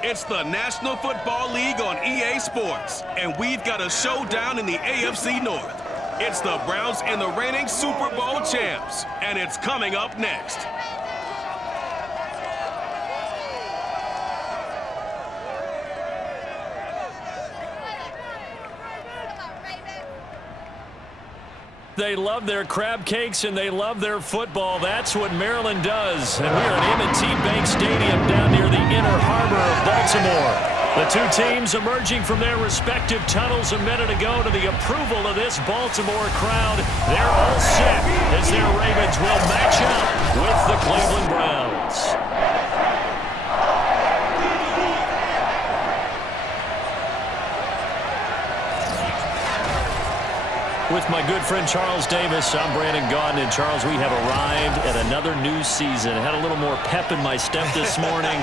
It's the National Football League on EA Sports, and we've got a showdown in the AFC North. It's the Browns and the reigning Super Bowl champs, and it's coming up next. They love their crab cakes and they love their football. That's what Maryland does. And we are at M&T Bank Stadium down near the inner harbor of Baltimore. The two teams emerging from their respective tunnels a minute ago to the approval of this Baltimore crowd. They're all set as their Ravens will match up with the Cleveland Browns. With my good friend Charles Davis, I'm Brandon Gaudin. And Charles, we have arrived at another new season. I had a little more pep in my step this morning.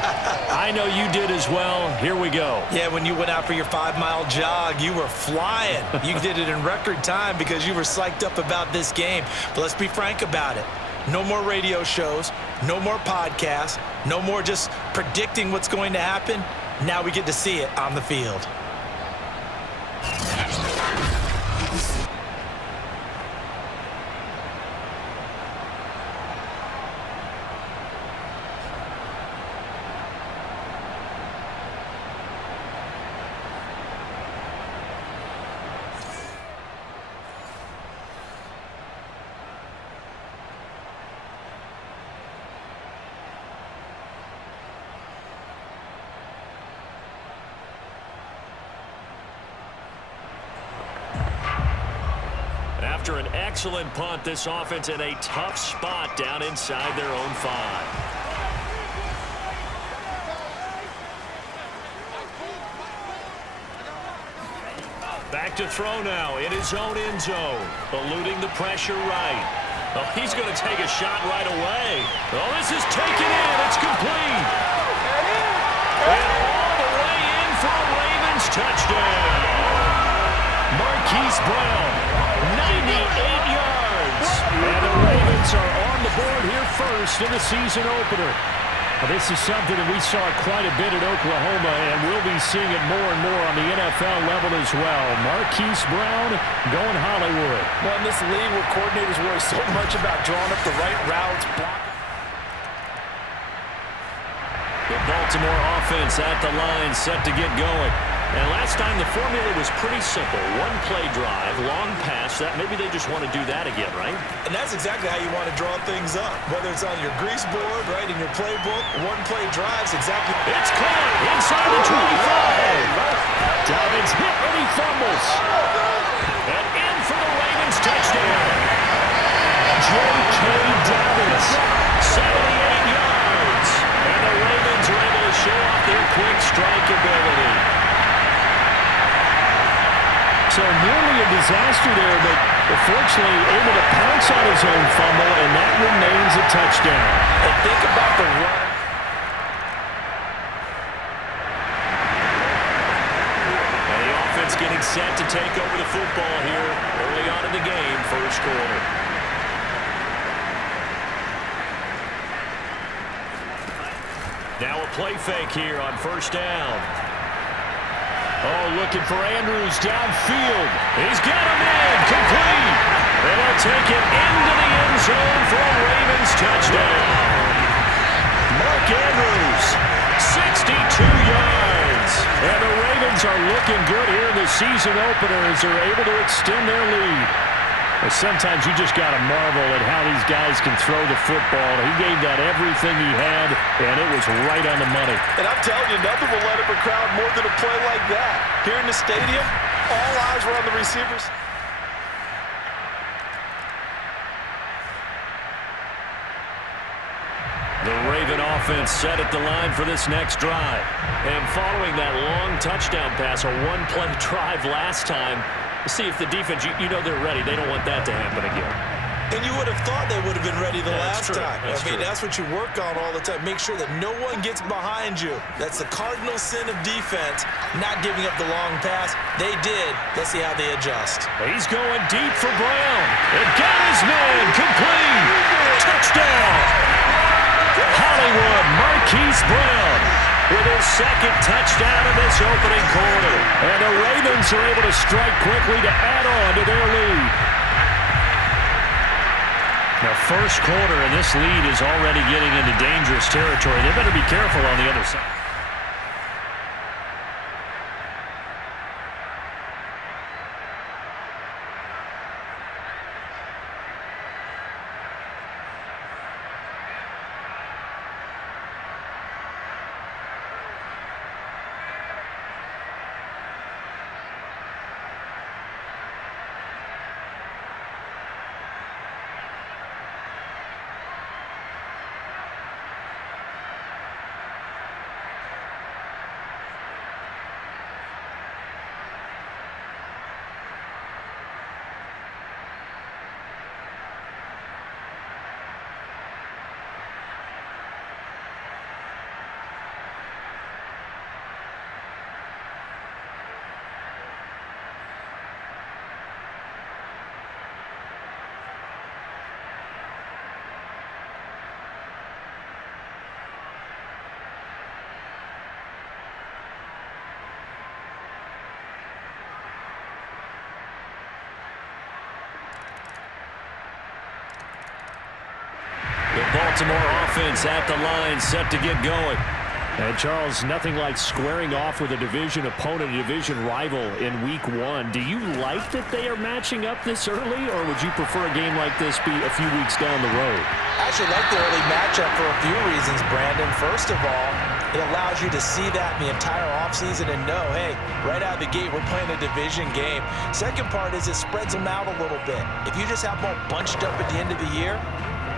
I know you did as well. Here we go. Yeah, when you went out for your 5-mile jog, you were flying. You did it in record time because you were psyched up about this game. But let's be frank about it. No more radio shows, no more podcasts, no more just predicting what's going to happen. Now we get to see it on the field. After an excellent punt, this offense in a tough spot down inside their own 5. Back to throw now in his own end zone, eluding the pressure right. Oh, he's going to take a shot right away. Oh, this is taken in. It's complete. And all the way in for a Ravens touchdown. Marquise Brown, 98 yards. And the Ravens are on the board here first in the season opener. This is something that we saw quite a bit at Oklahoma, and we'll be seeing it more and more on the NFL level as well. Marquise Brown going Hollywood. Well, in this league where coordinators worry so much about drawing up the right routes, blocking. The Baltimore offense at the line, set to get going. And last time the formula was pretty simple. One play drive, long pass. That maybe they just want to do that again, right? And that's exactly how you want to draw things up. Whether it's on your grease board, right, in your playbook, one play drives exactly. It's caught inside the 25. Dobbins hit and he fumbles. And in for the Ravens touchdown. J.K. Dobbins. 78 yards. And the Ravens are able to show off their quick strike ability. So nearly a disaster there, but fortunately able to pounce on his own fumble, and that remains a touchdown. And think about the run. And the offense getting set to take over the football here early on in the game, first quarter. Now a play fake here on first down. Oh, looking for Andrews downfield. He's got him in, complete. And he'll take it into the end zone for a Ravens touchdown. Mark Andrews, 62 yards. And the Ravens are looking good here in the season opener as they're able to extend their lead. Well, sometimes you just got to marvel at how these guys can throw the football. He gave that everything he had, and it was right on the money. And I'm telling you, nothing will let up a crowd more than a play like that. Here in the stadium, all eyes were on the receivers. The Raven offense set at the line for this next drive. And following that long touchdown pass, a one-play drive last time, see if the defense, you know they're ready. They don't want that to happen again. And you would have thought they would have been ready the last time. That's what you work on all the time. Make sure that no one gets behind you. That's the cardinal sin of defense, not giving up the long pass. They did. Let's see how they adjust. He's going deep for Brown. It got his man. Complete. Touchdown. Hollywood, Marquise Brown. with his second touchdown in this opening quarter. And the Ravens are able to strike quickly to add on to their lead. The first quarter, and this lead is already getting into dangerous territory. They better be careful on the other side. The Baltimore offense at the line, set to get going. And Charles, nothing like squaring off with a division opponent, a division rival in week one. Do you like that they are matching up this early, or would you prefer a game like this be a few weeks down the road? I actually like the early matchup for a few reasons, Brandon. First of all, it allows you to see that in the entire offseason and know, hey, right out of the gate, we're playing a division game. Second part is it spreads them out a little bit. If you just have them all bunched up at the end of the year,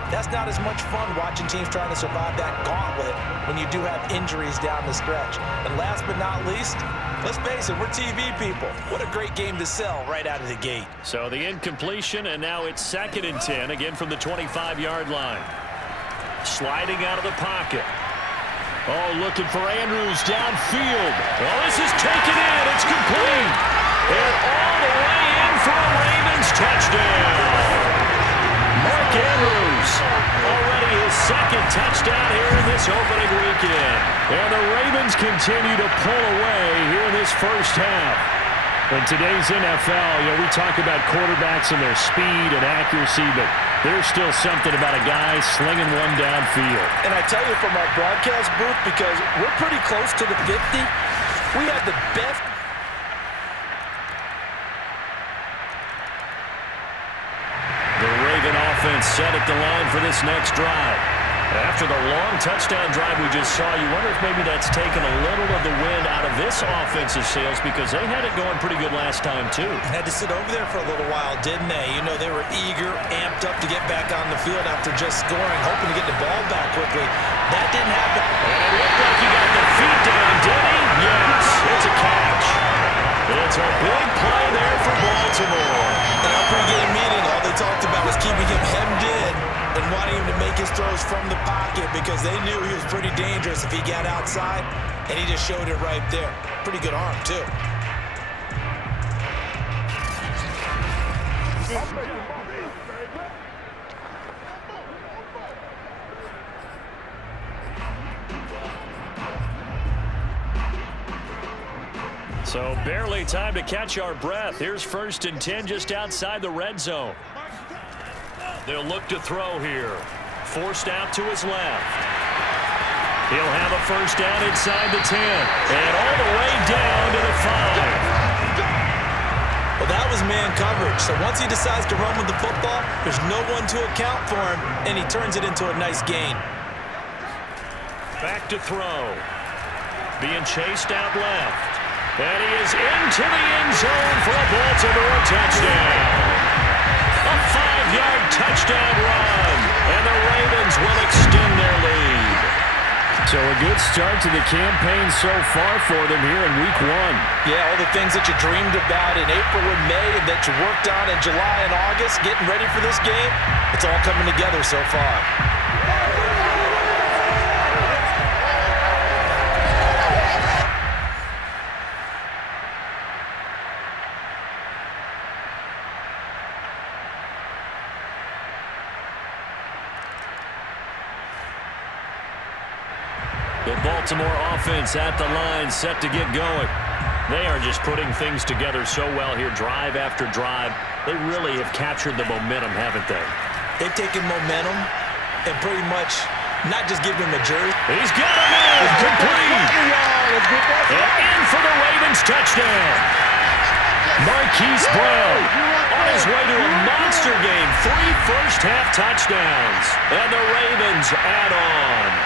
that's not as much fun watching teams trying to survive that gauntlet when you do have injuries down the stretch. And last but not least, let's face it, we're TV people. What a great game to sell right out of the gate. So the incompletion, and now it's 2nd and 10, again from the 25-yard line. Sliding out of the pocket. Oh, looking for Andrews downfield. Oh, this is taken in. It's complete. And all the way in for a Ravens touchdown. Mark Andrews, already his 2nd touchdown here in this opening weekend. And the Ravens continue to pull away here in this first half. In today's NFL, we talk about quarterbacks and their speed and accuracy, but there's still something about a guy slinging one downfield. And I tell you from our broadcast booth, because we're pretty close to the 50, we have the best. The Raven offense set at the line for this next drive. After the long touchdown drive we just saw, you wonder if maybe that's taken a little of the wind out of this offensive sails, because they had it going pretty good last time too. Had to sit over there for a little while, didn't they? You know, they were eager, amped up to get back on the field after just scoring, hoping to get the ball back quickly. That didn't happen. And it looked like he got the feet down, did he? Yes, it's a catch. It's a big play there for Baltimore. In our pregame meeting, all they talked about was keeping him hemmed in and wanting him to make his throws from the pocket, because they knew he was pretty dangerous if he got outside, and he just showed it right there. Pretty good arm, too. So barely time to catch our breath. Here's 1st and 10 just outside the red zone. They'll look to throw here. Forced out to his left. He'll have a first down inside the 10. And all the way down to the 5. Well, that was man coverage. So once he decides to run with the football, there's no one to account for him, and he turns it into a nice gain. Back to throw. Being chased out left. And he is into the end zone for a Baltimore touchdown. A 5-yard touchdown run. And the Ravens will extend their lead. So a good start to the campaign so far for them here in week one. Yeah, all the things that you dreamed about in April and May and that you worked on in July and August, getting ready for this game, it's all coming together so far. The Baltimore offense at the line, set to get going. They are just putting things together so well here, drive after drive. They really have captured the momentum, haven't they? They've taken momentum and pretty much not just given him a jersey. He's got him in, complete. And in for the Ravens touchdown. Marquise Brown on his way to a monster game. 3 first-half touchdowns. And the Ravens add on.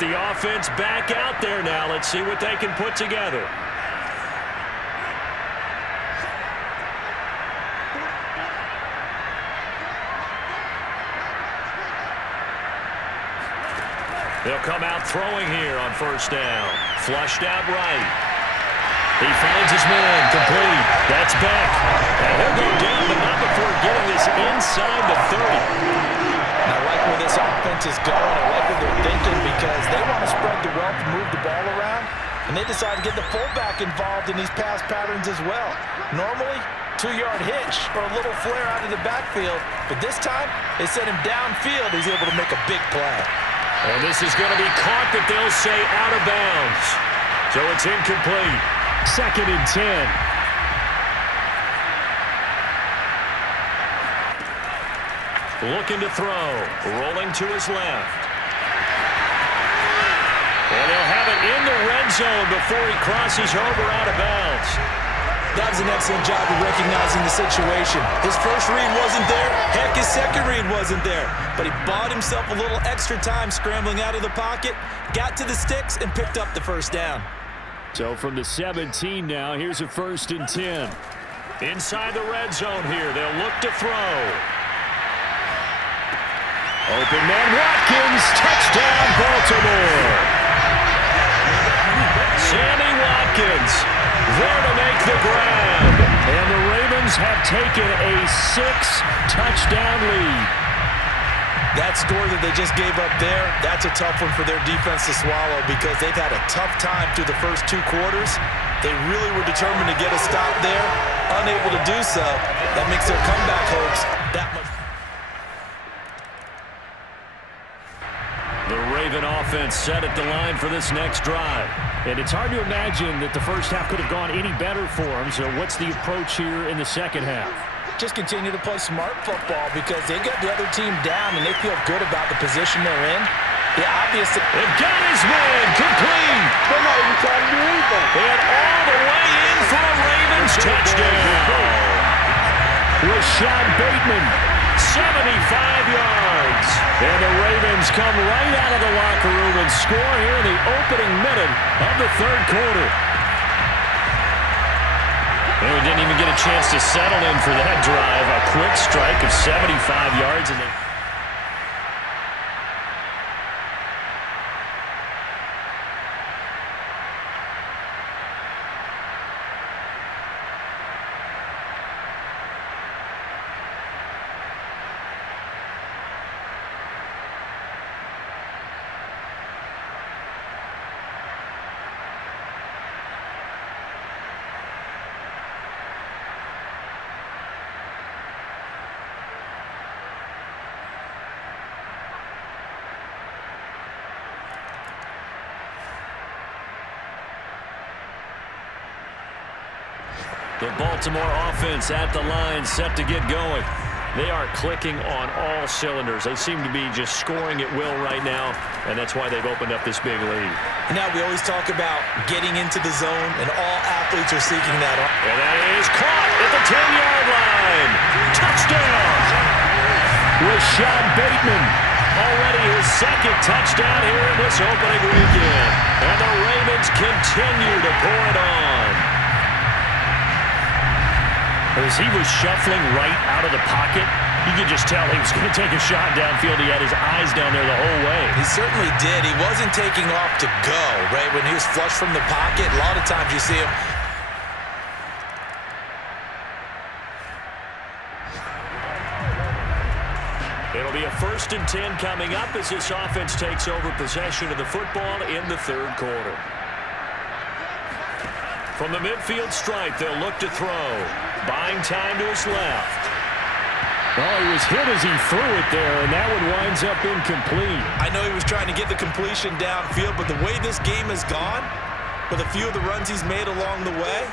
The offense back out there now. Let's see what they can put together. They'll come out throwing here on first down. Flushed out right. He finds his man, complete. That's back. And he'll go down, but not before getting this inside the 30. I like where this offense is going. I like what they're thinking because they want to spread the wealth and move the ball around, and they decide to get the fullback involved in these pass patterns as well. Normally, 2-yard hitch or a little flare out of the backfield, but this time they sent him downfield. He's able to make a big play. And this is going to be caught, but they'll say out of bounds. So it's incomplete. 2nd and 10. Looking to throw. Rolling to his left. And he'll have it in the red zone before he crosses over out of bounds. That was an excellent job of recognizing the situation. His first read wasn't there. Heck, his second read wasn't there. But he bought himself a little extra time scrambling out of the pocket, got to the sticks, and picked up the first down. So from the 17 now, here's a 1st and 10. Inside the red zone here, they'll look to throw. Open man Watkins, touchdown Baltimore. Sammy Watkins there to make the grab. And the Ravens have taken a 6-touchdown lead. That score that they just gave up there, that's a tough one for their defense to swallow because they've had a tough time through the first 2 quarters. They really were determined to get a stop there, unable to do so. That makes their comeback hopes that much. The Raven offense set at the line for this next drive. And it's hard to imagine that the first half could have gone any better for them. So what's the approach here in the second half? Just continue to play smart football because they got the other team down and they feel good about the position they're in. The obvious... They've got his man, complete. They're not even trying to do anything. And all the way in for a Ravens touchdown. Rashad Bateman. 75 yards. And the Ravens come right out of the locker room and score here in the opening minute of the 3rd quarter. And we didn't even get a chance to settle in for that drive. A quick strike of 75 yards. And the Baltimore offense at the line, set to get going. They are clicking on all cylinders. They seem to be just scoring at will right now, and that's why they've opened up this big lead. Now we always talk about getting into the zone, and all athletes are seeking that. And that is caught at the 10-yard line. Touchdown! Rashad Bateman. Already his 2nd touchdown here in this opening weekend. And the Ravens continue to pour it on. As he was shuffling right out of the pocket, you could just tell he was going to take a shot downfield. He had his eyes down there the whole way. He certainly did. He wasn't taking off to go, right? When he was flush from the pocket, a lot of times you see him. It'll be a 1st and 10 coming up as this offense takes over possession of the football in the third quarter. From the midfield stripe, they'll look to throw. Buying time to his left. Well, he was hit as he threw it there, and that one winds up incomplete. I know he was trying to get the completion downfield, but the way this game has gone, with a few of the runs he's made along the way,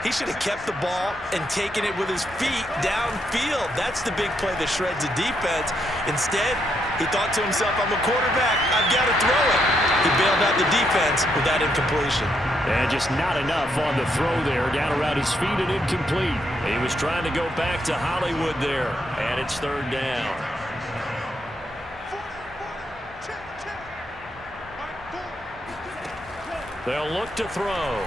he should have kept the ball and taken it with his feet downfield. That's the big play that shreds the defense. Instead, he thought to himself, I'm a quarterback, I've got to throw it. He bailed out the defense with that incompletion. And just not enough on the throw there, down around his feet and incomplete. He was trying to go back to Hollywood there, and it's third down. They'll look to throw.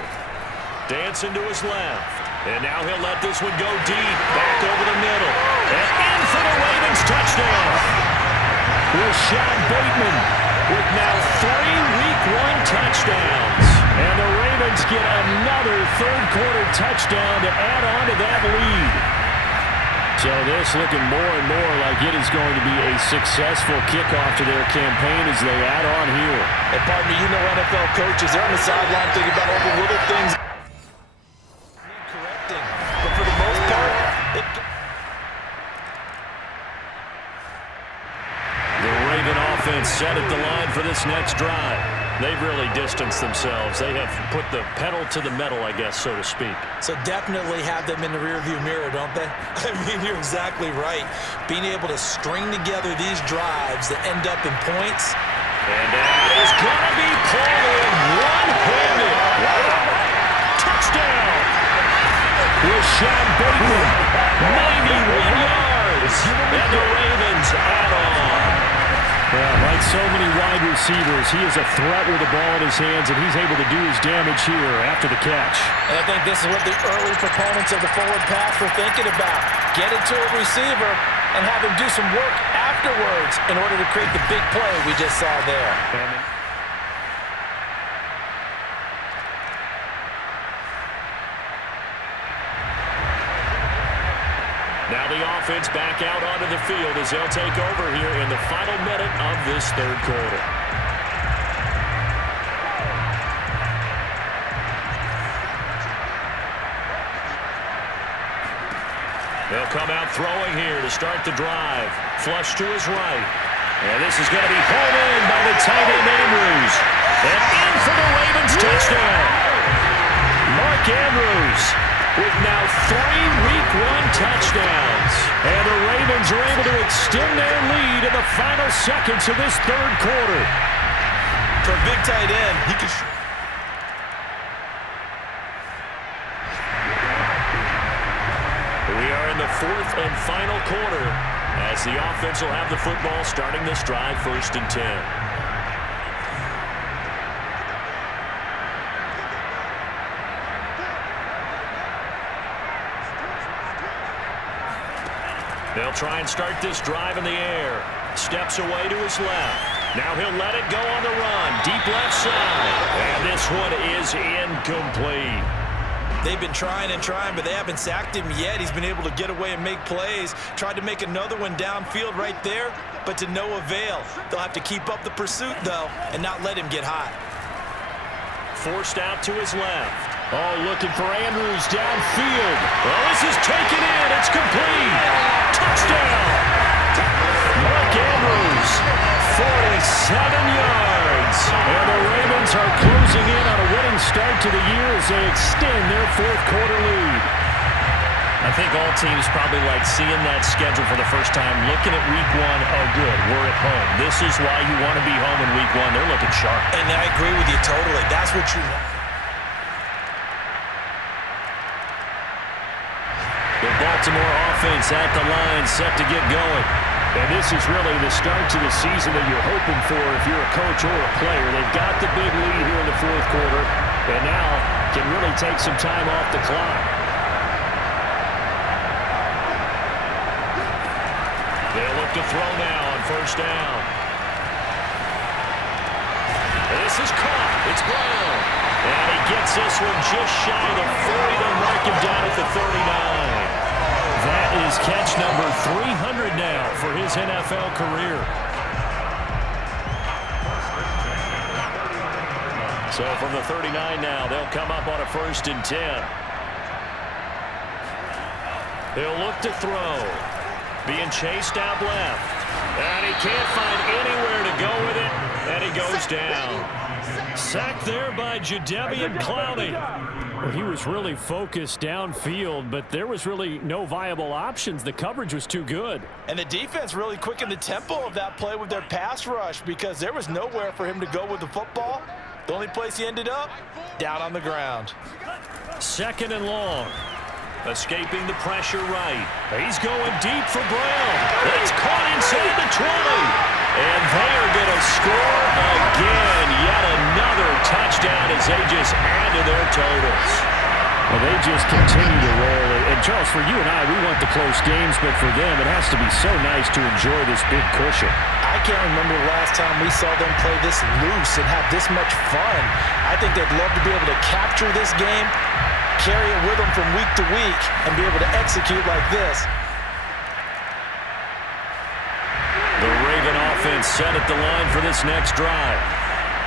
Dancing to his left. And now he'll let this one go deep. Back over the middle. And in for the Ravens touchdown. Rashad Bateman with now 3 Week 1 touchdowns. And the Ravens get another third-quarter touchdown to add on to that lead. So this looking more and more like it is going to be a successful kickoff to their campaign as they add on here. And pardon me, you know NFL coaches, they're on the sideline thinking about all the little things need correcting. But for the most part, the Raven offense set at the line for this next drive. They've really distanced themselves. They have put the pedal to the metal, I guess, so to speak. So definitely have them in the rearview mirror, don't they? I mean, you're exactly right. Being able to string together these drives that end up in points. And that is going to be pulled in one-handed. Touchdown! Rashad Bateman, 91 yards. And the Ravens add on. Yeah, like so many wide receivers, he is a threat with the ball in his hands, and he's able to do his damage here after the catch. And I think this is what the early proponents of the forward pass were thinking about. Get it to a receiver and have him do some work afterwards in order to create the big play we just saw there. Now the offense back out onto the field as they'll take over here in the final minute of this third quarter. They'll come out throwing here to start the drive. Flush to his right. And this is going to be pulled in by the tight end Andrews. And in for the Ravens touchdown. Mark Andrews with now 3 Week 1 touchdowns. And the Ravens are able to extend their lead in the final seconds of this third quarter. For a big tight end, he can... We are in the fourth and final quarter as the offense will have the football starting this drive 1st and 10. They'll try and start this drive in the air. Steps away to his left. Now he'll let it go on the run. Deep left side. And this one is incomplete. They've been trying and trying, but they haven't sacked him yet. He's been able to get away and make plays. Tried to make another one downfield right there, but to no avail. They'll have to keep up the pursuit, though, and not let him get hot. Forced out to his left. Oh, looking for Andrews downfield. Well, this is taken in. It's complete. Touchdown. Mark Andrews, 47 yards. And the Ravens are closing in on a winning start to the year as they extend their fourth quarter lead. I think all teams probably like seeing that schedule for the first time, looking at Week 1, oh good, we're at home. This is why you want to be home in Week 1. They're looking sharp. And I agree with you totally. That's what you want. The Baltimore offense at the line, set to get going. And this is really the start to the season that you're hoping for if you're a coach or a player. They've got the big lead here in the fourth quarter, and now can really take some time off the clock. They'll look to throw now on first down. This is caught. It's Brown. And he gets this one just shy of the 40. They'll mark him down at the 39. That is catch number 300 now for his NFL career. So from the 39 now, they'll come up on a 1st and 10. He'll look to throw. Being chased out left. And he can't find anywhere to go with it. And he goes down. Sacked there by Jadeveon Clowney. Well, he was really focused downfield, but there was really no viable options. The coverage was too good. And the defense really quickened the tempo of that play with their pass rush because there was nowhere for him to go with the football. The only place he ended up, down on the ground. 2nd and long. Escaping the pressure right. He's going deep for Brown. It's caught inside the 20. And they are going to score again. Yet another touchdown as they just add to their totals. Well, they just continue to roll. And, Charles, for you and I, we want the close games, but for them, it has to be so nice to enjoy this big cushion. I can't remember the last time we saw them play this loose and have this much fun. I think they'd love to be able to capture this game, carry it with them from week to week, and be able to execute like this. The Raven offense set at the line for this next drive.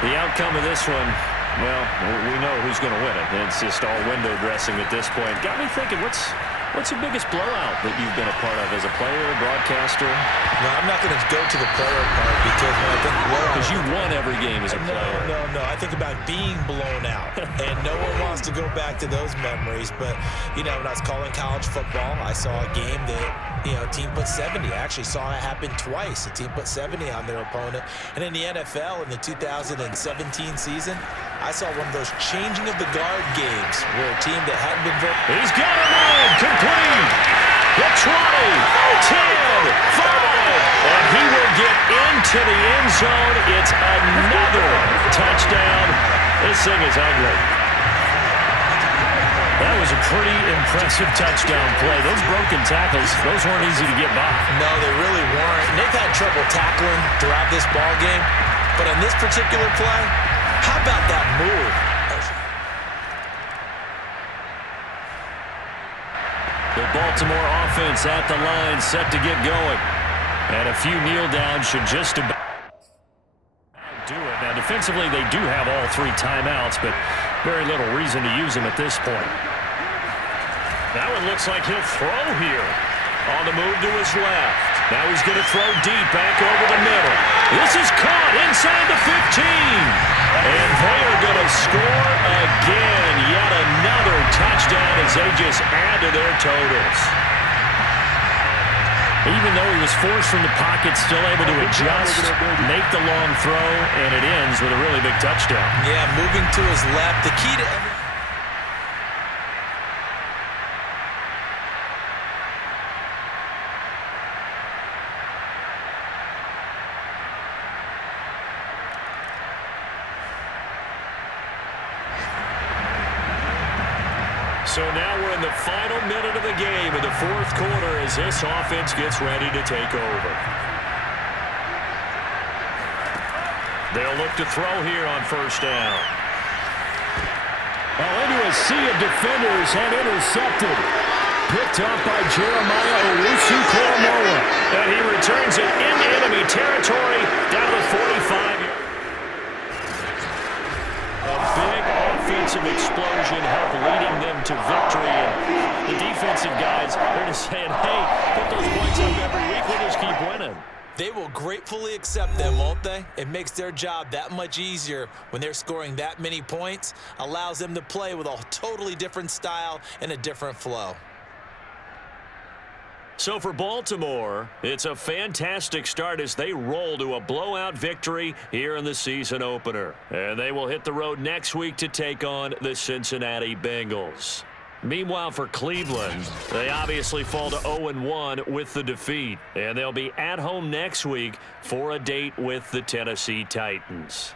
The outcome of this one, well, we know who's going to win it. It's just all window dressing at this point. Got me thinking, what's the biggest blowout that you've been a part of as a player, broadcaster? No, I'm not going to go to the player part because when I think blowout... Because you won every game as a player. No. I think about being blown out. And no one wants to go back to those memories. But, you know, when I was calling college football, I saw a game that, you know, a team put 70. I actually saw it happen twice. A team put 70 on their opponent. And in the NFL, in the 2017 season, I saw one of those changing of the guard games where a team that hadn't been very... He's got a man, complete. The 20, 10, 5, and he will get into the end zone. It's another touchdown. This thing is ugly. That was a pretty impressive touchdown play. Those broken tackles, those weren't easy to get by. No, they really weren't. And they've had trouble tackling throughout this ball game. But on this particular play, how about that move? The Baltimore offense at the line, set to get going. And a few kneel downs should just about do it. Now, defensively, they do have all 3 timeouts, but very little reason to use them at this point. That one looks like he'll throw here. On the move to his left. Now he's going to throw deep back over the middle. This is caught inside the 15. And they are going to score again. Yet another touchdown as they just add to their totals. Even though he was forced from the pocket, still able to adjust, make the long throw, and it ends with a really big touchdown. Yeah, moving to his left. The key to every... So now we're in the final minute of the game in the 4th quarter as this offense gets ready to take over. They'll look to throw here on 1st down. Well, into a sea of defenders and intercepted. Picked up by Jeremiah Owusu-Koramoah. And he returns it into enemy territory down to the 45. A big offensive explosion helped leading them to victory. And the defensive guys, they're just saying, hey, put those points up every week, we'll just keep winning. They will gratefully accept them, won't they? It makes their job that much easier when they're scoring that many points. Allows them to play with a totally different style and a different flow. So for Baltimore, it's a fantastic start as they roll to a blowout victory here in the season opener. And they will hit the road next week to take on the Cincinnati Bengals. Meanwhile, for Cleveland, they obviously fall to 0-1 with the defeat. And they'll be at home next week for a date with the Tennessee Titans.